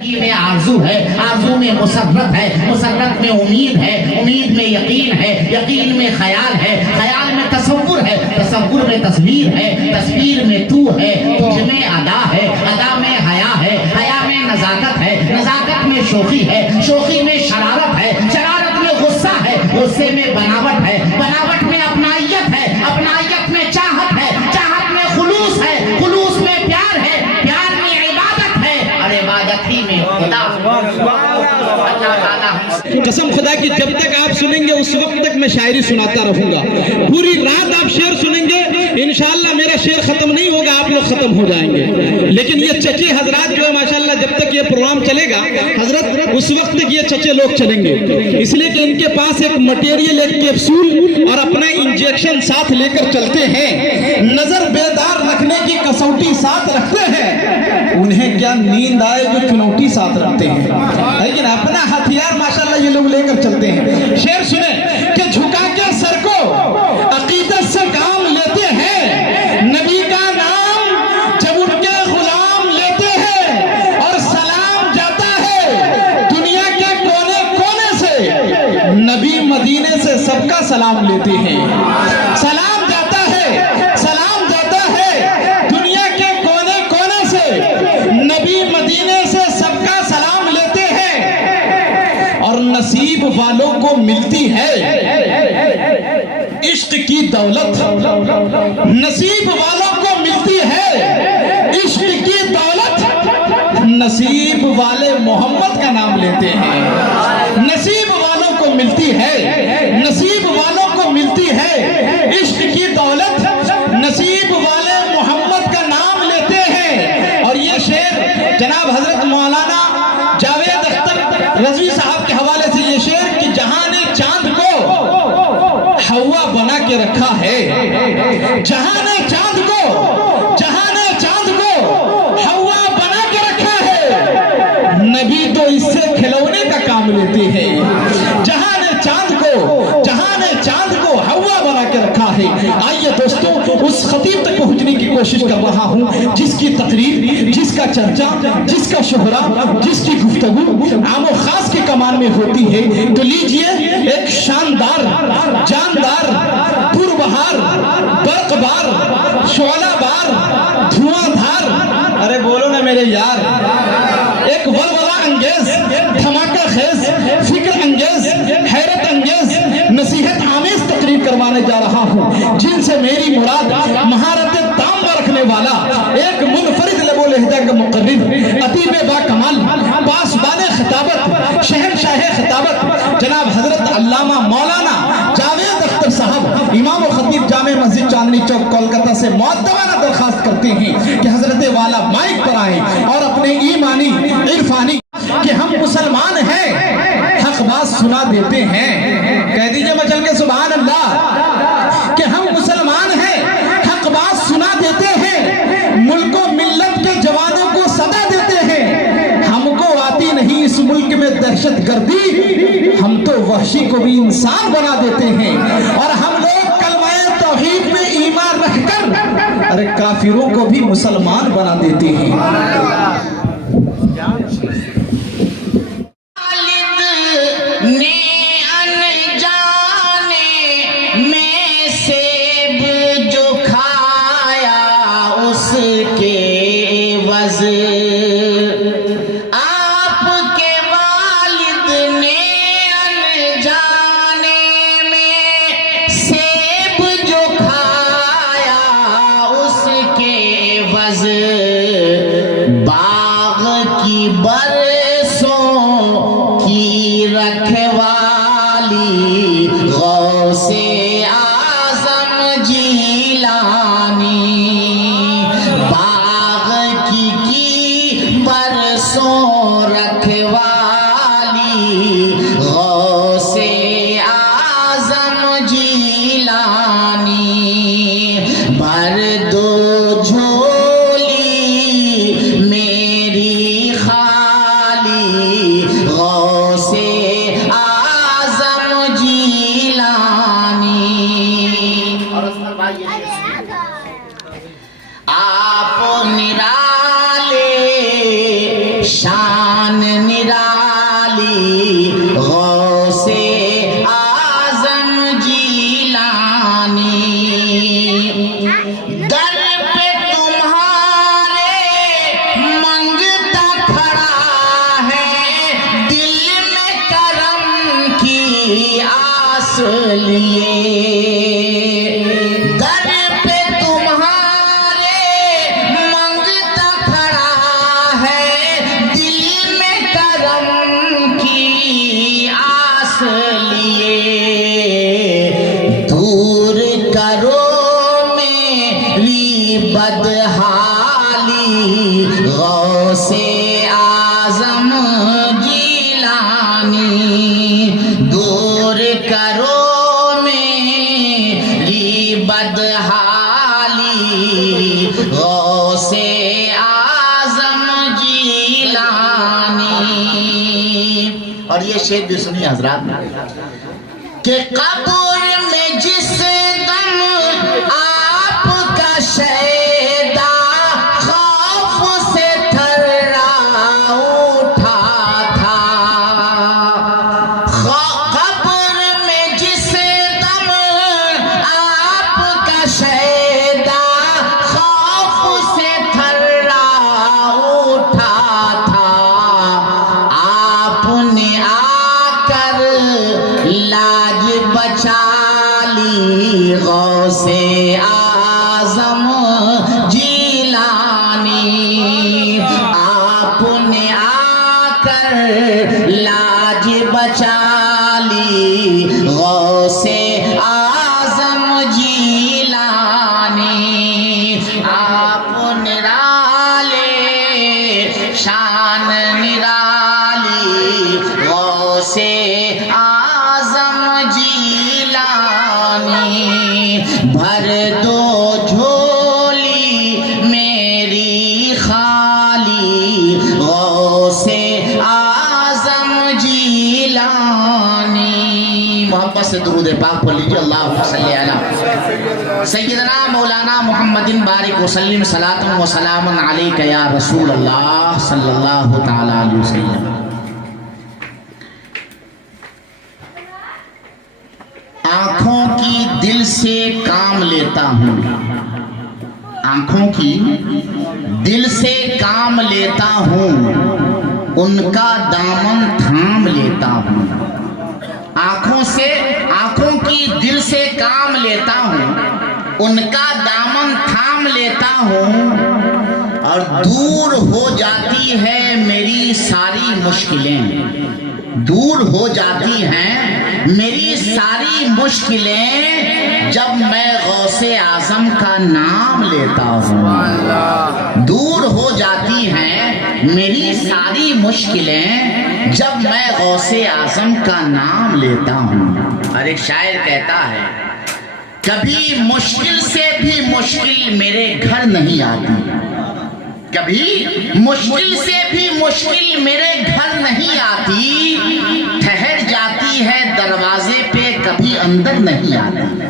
میں آرزو ہے، آرزو میں مسرت ہے، مسرت میں امید ہے، امید میں یقین ہے، یقین میں خیال ہے، خیال میں تصور ہے، تصور میں تصویر ہے، تصویر میں تو ہے، تجھ میں ادا ہے، ادا میں حیا ہے، حیا میں نزاکت ہے، نزاکت میں شوخی ہے، شوخی میں شرارت ہے، شرارت میں غصہ ہے، غصے میں بناوٹ ہے، بناوٹ میں اپنائیت ہے، اپنائیت میں چاہت ہے، چاہت میں خلوص ہے، خلوص میں پیار ہے، پیار میں عبادت ہے، اور عبادت ہی میں خدا۔ قسم خدا کی جب تک آپ سنیں گے اس وقت تک میں شاعری سناتا رہوں گا، پوری رات آپ شعر سنیں گے، انشاءاللہ میرا شعر ختم نہیں ہوگا، آپ لوگ ختم ہو جائیں گے۔ لیکن یہ چچے حضرات جو ہے ماشاءاللہ جب تک یہ پروگرام چلے گا حضرت اس وقت تک یہ چچے لوگ چلیں گے، اس لیے کہ ان کے پاس ایک مٹیریل، ایک کیپسول اور اپنا انجیکشن ساتھ لے کر چلتے ہیں، نظر بیدار رکھنے کی کسوٹی ساتھ رکھتے ہیں، انہیں کیا نیند آئے جو چنوٹی ساتھ رکھتے ہیں، لیکن اپنا ہتھیار ماشاءاللہ یہ لوگ لے کر چلتے ہیں۔ شعر سنیں کہ جھکا کے سر کو عقیدت سے کام لیتے ہیں، نبی کا نام جب ان کے غلام لیتے ہیں، اور سلام جاتا ہے دنیا کے کونے کونے سے، نبی مدینے سے سب کا سلام لیتے ہیں، سلام جاتا ہے، سلام جاتا ہے دنیا کے کونے کونے سے، نبی مدینے سے سب کا سلام لیتے ہیں، اور نصیب والوں کو ملتی ہے عشق کی دولت، نصیب والوں کو ملتی ہے عشق کی دولت، نصیب والے محمد کا نام لیتے ہیں، نصیب والوں کو ملتی ہے، نصیب والوں کو ملتی ہے عشق کی دولت، نصیب والے محمد کا نام لیتے ہیں۔ اور یہ شعر جناب حضرت مولانا جاوید اختر رضوی صاحب کے حوالے سے یہ شعر کہ جہاں نے چاند کو ہوا بنا کے رکھا ہے، جہاں نے چاند کو، جہاں نے چاند کو ہوا بنا کے رکھا ہے، نبی تو اس سے کھلونے کا کام لیتے ہیں، جہاں نے چاند کو، جہاں نے چاند کو ہوا بنا کے رکھا ہے۔ آئیے دوستوں اس خطیب تک پہنچنے کی کوشش کر رہا ہوں جس کی تقریر، جس کا چرچا، جس کا شہرہ، جس کی گفتگو عام و خاص کی کمان میں ہوتی ہے، تو لیجئے ایک شاندار، جاندار، پربہار، برق بار، شعلہ بار، دھواں دھار، ارے بولو نا میرے یار، ایک ولولہ انگیز، دھماکہ خیز، فکر انگیز، حیرت انگیز، نصیحت آمیز تقریر کروانے جا رہا ہوں، جن سے میری مراد مہارت تام رکھنے والا ایک منفرد لب و لہجہ کا مقرر، ادیب با کمال، پاسبان خطابت، شہنشاہ خطابت، جناب حضرت علامہ مولانا جاوید اختر صاحب، امام و خطیب جامع مسجد چاندنی چوک کولکتہ سے مؤدبانہ درخواست کرتے ہیں کہ حضرت والا مائک پر آئیں اور اپنے ایمانی، عرفانی کہ ہم مسلمان ہیں حق بات سنا دیتے ہیں، کہہ دیجئے مچل کے سبحان اللہ، کہ ہم مسلمان ہیں حق بات سنا دیتے ہیں، ملک و ملت کے جوانوں کو صدا دیتے ہیں، ہم کو آتی نہیں اس ملک میں دہشت گردی، ہم تو وحشی کو بھی انسان بنا دیتے ہیں، اور ہم لوگ کلمہ توحید میں ایمان رکھ کر ارے کافروں کو بھی مسلمان بنا دیتے ہیں۔ باغ کی برسوں کی رکھوالی غوث اعظم جیلانی، باغ کی برسوں رکھوالی غوث اعظم جیلانی، بھر دو جھولی میری خالی غوث اعظم جیلانی۔ آپ نرالے شان شان نرالی غوث اعظم جیلانی در پہ تمہارے منگتا کھڑا ہے دل میں کرم کی آس لیے در پہ تمہارے منگتا کھڑا ہے دل میں کرم کی آس لیے دور کرو میری بدحالی غوث اعظم جیلانی دور کرو میری بدحالی غوث اعظم جیلانی. اور یہ شعر بھی سنی حضرات کہ قبر میں جس دم آپ کا شیدا خوف سے تھرا اٹھا تھا قبر میں جس دم آپ کا شیدا خوف سے تھرا اٹھا تھا آپ نے آ کر لاج بچا لی غوث اعظم جیلانی آپ نے آ کر لاج بچا لی غوث اعظم جیلانی آپ نرالے شان نرالی غوث اعظم جیلانی بھر دو جھولی میری خالی غوث اعظم جیلانی. محبت سے درود پاک پڑھ لیجیے. اللہم صلی علی سیدنا مولانا محمد بارک وسلم صلاۃ و سلام علیک یا رسول اللہ صلی اللہ تعالی علیہ وسلم. آنکھوں کی دل سے کام لیتا ہوں آنکھوں کی دل سے کام لیتا ہوں ان کا دامن تھام لیتا ہوں آنکھوں کی دل سے کام لیتا ہوں ان کا دامن تھام لیتا ہوں اور دور ہو جاتی ہے میری ساری مشکلیں دور ہو جاتی ہیں میری ساری مشکلیں جب میں غوث اعظم کا نام لیتا ہوں دور ہو جاتی ہیں میری ساری مشکلیں جب میں غوث اعظم کا نام لیتا ہوں. اور ایک شاعر کہتا ہے کبھی مشکل سے بھی مشکل میرے گھر نہیں آتی کبھی مشکل سے بھی مشکل میرے گھر نہیں آتی ٹھہر جاتی ہے دروازے پہ کبھی اندر نہیں آتی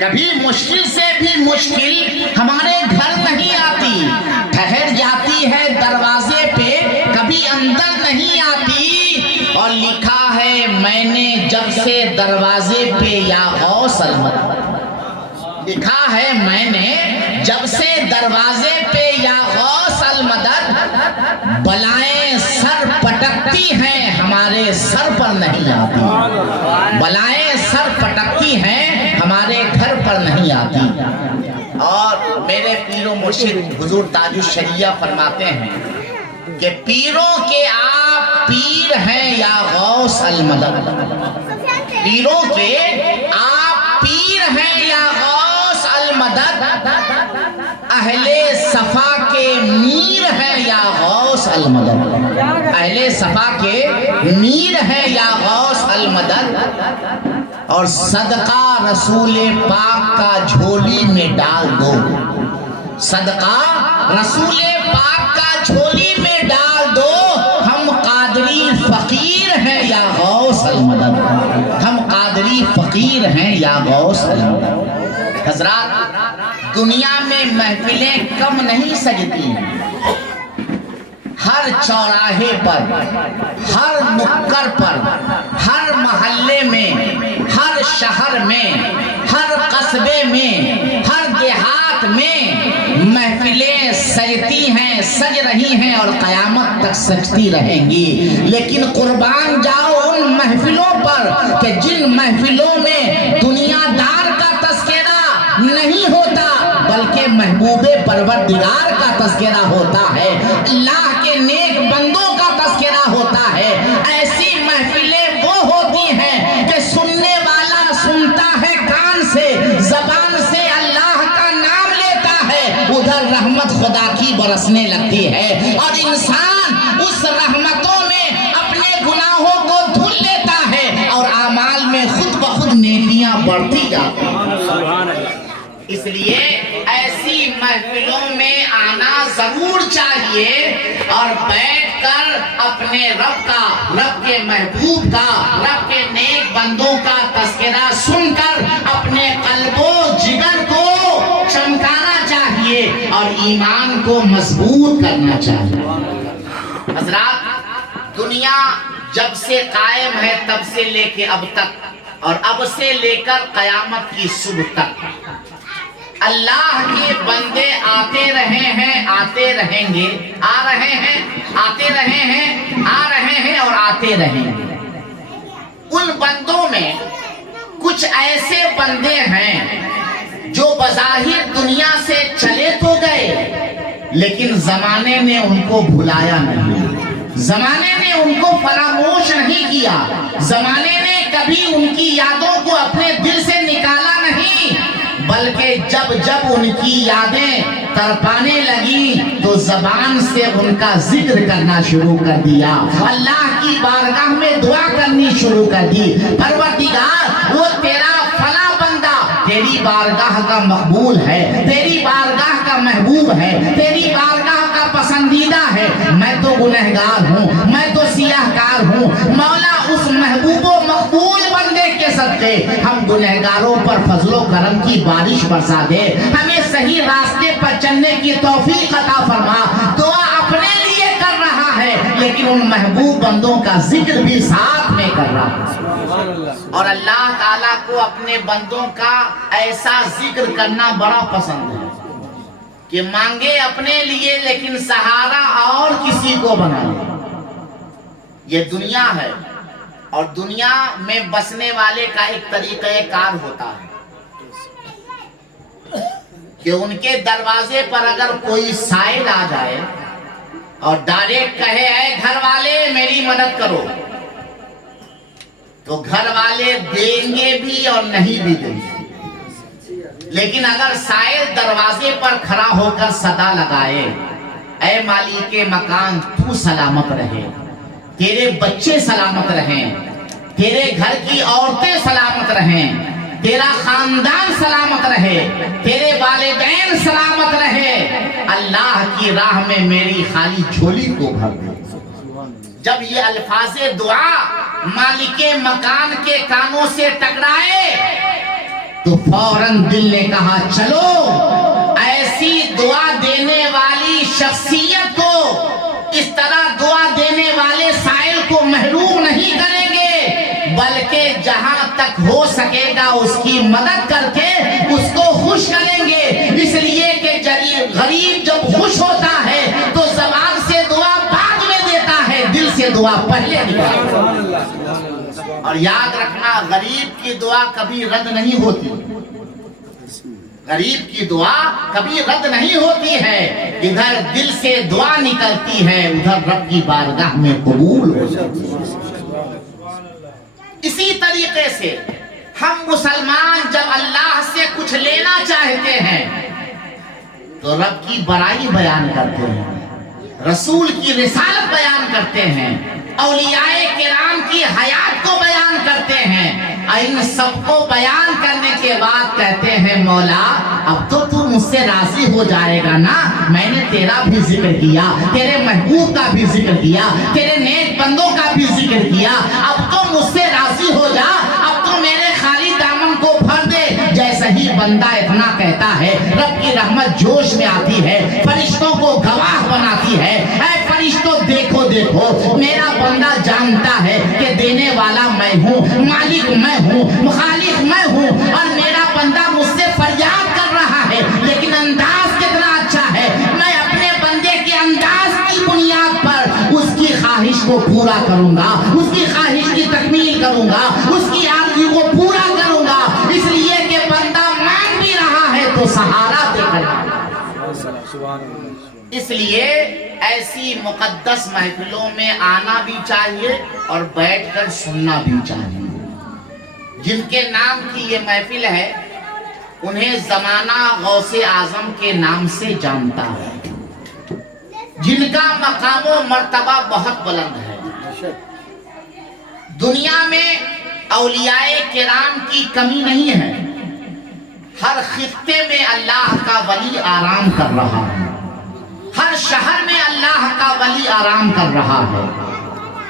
کبھی مشکل سے بھی مشکل ہمارے گھر نہیں آتی ٹھہر جاتی ہے دروازے پہ کبھی اندر نہیں آتی. اور لکھا ہے میں نے جب سے دروازے پہ یا غوث المدد لکھا ہے میں نے جب سے دروازے پہ یا غوث المدد بلائیں سر پٹکتی ہیں ہمارے سر پر نہیں آتی بلائیں سر پٹکتی ہیں ہمارے گھر پر نہیں آتی. اور میرے پیر و مرشد حضور تاج الشریعہ فرماتے ہیں کہ پیروں کے آپ پیر ہیں یا غوث المدد پیروں کے آپ پیر ہیں یا غوث المدد اہل صفا کے میر ہیں یا غوث المدد اہل صفا کے میر ہیں یا غوث المدد. اور صدقہ رسول پاک کا جھولی میں ڈال دو صدقہ رسول پاک کا جھولی میں ڈال دو ہم قادری فقیر ہیں یا غوث المدد ہم قادری فقیر ہیں یا غوث المدد. حضرات دنیا میں محفلیں کم نہیں سجتی ہیں ہر ہر چوراہے پر، ہر نکڑ پر، ہر محلے میں، ہر شہر میں، ہر قصبے میں، ہر دیہات میں محفلیں سجتی ہیں، سج رہی ہیں اور قیامت تک سجتی رہیں گی۔ لیکن قربان جاؤ ان محفلوں پر کہ جن محفلوں میں دنیا دار کا تذکرہ نہیں ہوتا بلکہ محبوب پروردگار کا تذکرہ ہوتا ہے، اللہ کے نیک بندوں کا تذکرہ ہوتا ہے۔ ایسی محفلیں وہ ہوتی ہیں کہ سننے والا سنتا ہے کان سے، زبان سے اللہ کا نام لیتا ہے، ادھر رحمت خدا کی برسنے لگتی ہے اور انسان اس رحمتوں میں اپنے گناہوں کو دھل لیتا ہے اور اعمال میں خود بخود نیکیاں بڑھتی جاتی ہیں۔ اس لیے ایسی محفلوں میں آنا ضرور چاہیے اور بیٹھ کر اپنے رب کے محبوب کا، رب کے نیک بندوں کا تذکرہ سن کر اپنے قلب و جگر کو چمکانا چاہیے اور ایمان کو مضبوط کرنا چاہیے۔ حضرات، دنیا جب سے قائم ہے تب سے لے کے اب تک اور اب سے لے کر قیامت کی صبح تک اللہ کے بندے آتے رہے ہیں، آتے رہیں گے، آ رہے ہیں، آتے رہے ہیں، آ رہے ہیں اور آتے رہیں گے۔ ان بندوں میں کچھ ایسے بندے ہیں جو بظاہر دنیا سے چلے تو گئے لیکن زمانے نے ان کو بھلایا نہیں، زمانے نے ان کو فراموش نہیں کیا، زمانے نے کبھی ان کی یادوں کو اپنے دل سے نکالا نہیں، بلکہ جب جب ان کی یادیں تڑپانے لگیں تو زبان سے ان کا ذکر کرنا شروع کر دیا، اللہ کی بارگاہ میں دعا کرنی شروع کر دی، پروردگار وہ تیرا فلاں بندہ تیری بارگاہ کا مقبول ہے، تیری بارگاہ کا محبوب ہے، تیری بارگاہ کا پسندیدہ ہے، میں تو گنہگار ہوں، میں تو سیاہ کار ہوں، مولا اس محبوب و مقبول بندے کے صدقے ہم گنہگاروں پر فضل و کرم کی بارش برسا دے، ہمیں صحیح راستے پر چلنے کی توفیق عطا فرما۔ دعا اپنے لیے کر رہا ہے لیکن ان محبوب بندوں کا ذکر بھی ساتھ میں کر رہا ہے، اور اللہ تعالیٰ کو اپنے بندوں کا ایسا ذکر کرنا بڑا پسند ہے کہ مانگے اپنے لیے لیکن سہارا اور کسی کو بنا لے۔ یہ دنیا ہے اور دنیا میں بسنے والے کا ایک طریقہ کار ہوتا ہے کہ ان کے دروازے پر اگر کوئی سائل آ جائے اور ڈائریکٹ کہے اے گھر والے میری مدد کرو تو گھر والے دیں گے بھی اور نہیں بھی دیں گے، لیکن اگر سائل دروازے پر کھڑا ہو کر صدا لگائے اے مالک مکان تو سلامت رہے، تیرے بچے سلامت رہیں، تیرے گھر کی عورتیں سلامت رہیں، تیرا خاندان سلامت رہے، تیرے والدین سلامت رہے، اللہ کی راہ میں میری خالی جھولی کو بھر دے۔ جب یہ الفاظ دعا مالک مکان کے کانوں سے ٹکرائے تو فوراً دل نے کہا چلو ایسی دعا دینے والی شخصیت کو، اس طرح دعا دینے والے سائل کو محروم نہیں کریں گے بلکہ جہاں تک ہو سکے گا اس کی مدد کر کے اس کو خوش کریں گے، اس لیے کہ غریب جب خوش ہوتا ہے تو زبان سے دعا بعد میں دیتا ہے، دل سے دعا پہلے دیتا۔ اور یاد رکھنا غریب کی دعا کبھی رد نہیں ہوتی، غریب کی دعا کبھی رد نہیں ہوتی ہے، ادھر دل سے دعا نکلتی ہے ادھر رب کی بارگاہ میں قبول ہو جاتی ہے۔ اسی طریقے سے ہم مسلمان جب اللہ سے کچھ لینا چاہتے ہیں تو رب کی بڑائی بیان کرتے ہیں، رسول کی رسالت بیان کرتے ہیں، اولیاء کرام کی حیات کو بیان کرتے ہیں، ان سب کو بیان کرنے کے بعد کہتے ہیں مولا اب تو تو مجھ سے راضی ہو جائے گا نا، میں نے تیرا بھی ذکر کیا، تیرے محبوب کا بھی ذکر کیا، تیرے نیک بندوں کا بھی ذکر کیا، اب تو مجھ سے راضی ہو جا، اب تو میرے خالی دامن کو بھر دے۔ جیسا ہی بندہ اتنا کہتا ہے رب کی رحمت جوش میں آتی ہے، فرشتوں کو گواہ بناتی ہے، اے فرشتوں دیکھو دیکھو میرا بندہ جانتا ہے کہ دینے والا میں ہوں، مالک میں ہوں، خالق میں ہوں، اور میرا بندہ مجھ سے فریاد کر رہا ہے، لیکن انداز کتنا اچھا ہے، میں اپنے بندے کے انداز کی بنیاد پر اس کی خواہش کو پورا کروں گا، اس کی خواہش کی تکمیل کروں گا، اس کی آرزو کو پورا کروں گا، اس لیے کہ بندہ مانگ بھی رہا ہے تو سہارا دے کر، اس لیے ایسی مقدس محفلوں میں آنا بھی چاہیے اور بیٹھ کر سننا بھی چاہیے۔ جن کے نام کی یہ محفل ہے انہیں زمانہ غوث اعظم کے نام سے جانتا ہے، جن کا مقام و مرتبہ بہت بلند ہے۔ دنیا میں اولیاء کرام کی کمی نہیں ہے، ہر خطے میں اللہ کا ولی آرام کر رہا ہے، ہر شہر میں اللہ کا ولی آرام کر رہا ہے،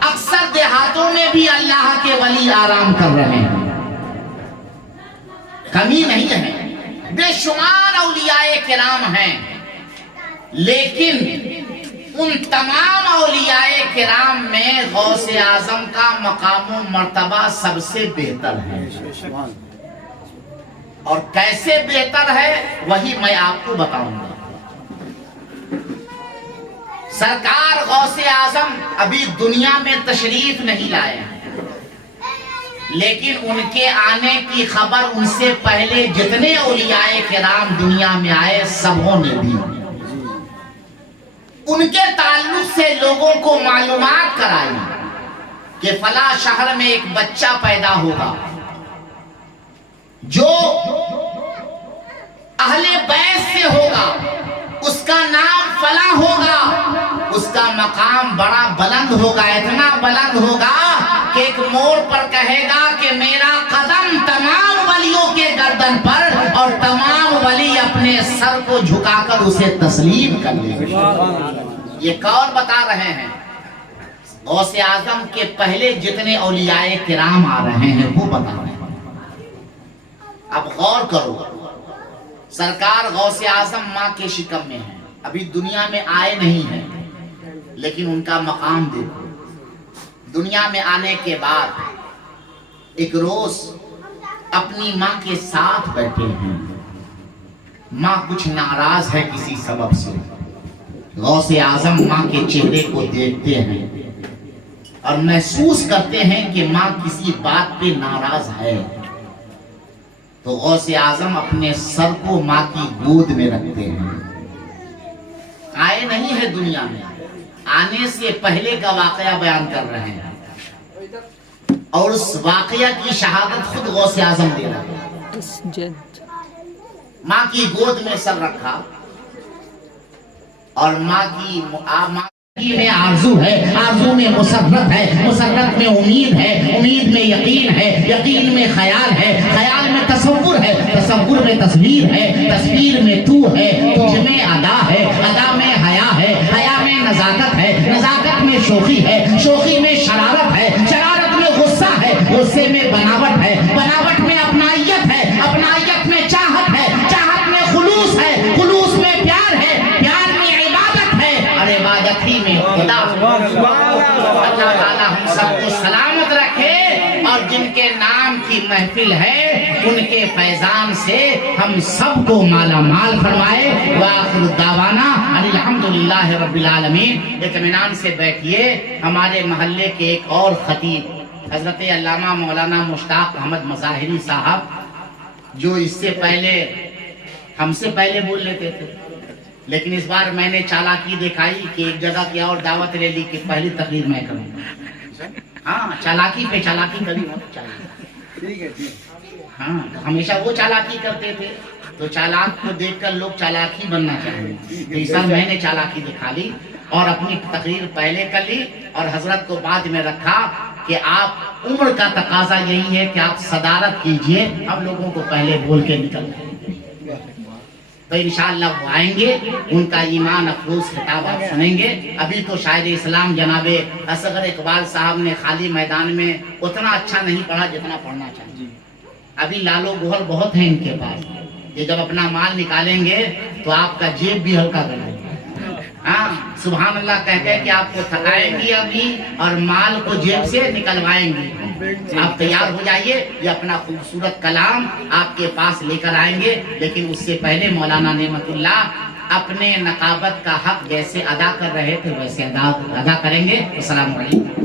اکثر دیہاتوں میں بھی اللہ کے ولی آرام کر رہے ہیں، کمی نہیں ہے، بے شمار اولیاء کرام ہیں، لیکن ان تمام اولیاء کرام میں غوث اعظم کا مقام و مرتبہ سب سے بہتر ہے، اور کیسے بہتر ہے وہی میں آپ کو بتاؤں گا۔ سرکار غوث اعظم ابھی دنیا میں تشریف نہیں لائے، لیکن ان کے آنے کی خبر ان سے پہلے جتنے اولیاء کرام دنیا میں آئے سبوں نے دی، ان کے تعلق سے لوگوں کو معلومات کرائی کہ فلاں شہر میں ایک بچہ پیدا ہوگا جو اہل بیت سے ہوگا، اس کا نام فلاں ہوگا، اس کا مقام بڑا بلند ہوگا، اتنا بلند ہوگا کہ ایک موڑ پر کہے گا کہ میرا قدم تمام ولیوں کے گردن پر، اور تمام ولی اپنے سر کو جھکا کر اسے تسلیم کر لیں گے۔ یہ کون بتا رہے ہیں؟ غوث اعظم کے پہلے جتنے اولیاء کرام آ رہے ہیں وہ بتا رہے ہیں۔ اب غور کرو، سرکار غوث اعظم ماں کے شکم میں ہیں، ابھی دنیا میں آئے نہیں ہیں، لیکن ان کا مقام دیکھو۔ دنیا میں آنے کے بعد ایک روز اپنی ماں کے ساتھ بیٹھے ہیں، ماں کچھ ناراض ہے کسی سبب سے، غوث اعظم ماں کے چہرے کو دیکھتے ہیں اور محسوس کرتے ہیں کہ ماں کسی بات پہ ناراض ہے، تو غوث اعظم اپنے سر کو ماں کی گود میں رکھتے ہیں۔ آئے نہیں ہے دنیا میں، آنے سے پہلے کا واقعہ بیان کر رہے ہیں، اور اس واقعہ کی شہادت خود غوث اعظم دے رہے ہیں۔ ماں کی گود میں سر رکھا، اور ماں میں آرزو ہے، آرزو میں مسرت ہے، مسرت میں امید ہے، امید میں یقین ہے، یقین میں خیال ہے، خیال میں تصور ہے، تصور میں تصویر ہے، تصویر میں تو ہے، تجھ میں ادا ہے، ادا میں حیا ہے، حیا میں نزاکت ہے، نزاکت میں شوخی ہے، شوخی میں شرارت ہے، شرارت میں غصہ ہے، غصے میں بناوٹ ہے، بناوٹ میں اپنائیت ہے، اپنائیت میں چاہت ہے، چاہت میں خلوص ہے، خلوص میں پیار ہے، پیار میں عبادت ہے، اور عبادت ہی میں خدا۔ اللہ تعالیٰ ہم سب کو سلامت رکھے، اور جن کے نام کی محفل ہے ان کے فیضان سے ہم سب کو مالا مال فرمائے۔ وآخر دعوانا الحمدللہ رب العالمین۔ اطمینان سے بیٹھیے۔ ہمارے محلے کے ایک اور خطیب حضرت علامہ مولانا مشتاق احمد مظاہری صاحب، جو اس سے پہلے ہم سے پہلے بول لیتے تھے، لیکن اس بار میں نے چالاکی دکھائی کہ ایک جگہ کی اور دعوت لے لی کہ پہلی تقریر میں کروں۔ ہاں، چالاکی پہ چالاکی کرنی چاہیے۔ ہاں، ہمیشہ وہ چالاکی کرتے تھے تو چالاک کو دیکھ کر لوگ چالاکی بننا چاہیے، تو اس بار میں نے چالاکی دکھا لی اور اپنی تقریر پہلے کر لی، اور حضرت کو بعد میں رکھا کہ آپ عمر کا تقاضا یہی ہے کہ آپ صدارت کیجئے، ہم لوگوں کو پہلے بول کے نکل جائیں۔ تو انشاءاللہ وہ آئیں گے، ان کا ایمان افروز خطاب آپ سنیں گے۔ ابھی تو شاعر اسلام جناب اصغر اقبال صاحب نے خالی میدان میں اتنا اچھا نہیں پڑھا جتنا پڑھنا چاہیے۔ ابھی لالو گوہر بہت ہیں ان کے پاس، یہ جب اپنا مال نکالیں گے تو آپ کا جیب بھی ہلکا کر دیں گے۔ ہاں سبحان اللہ کہہ کہ آپ کو تھکائیں گی ابھی اور مال کو جیب سے نکلوائیں گی. آپ تیار ہو جائیے, یہ اپنا خوبصورت کلام آپ کے پاس لے کر آئیں گے, لیکن اس سے پہلے مولانا نعمت اللہ اپنے نقابت کا حق جیسے ادا کر رہے تھے ویسے ادا کریں گے. السلام علیکم.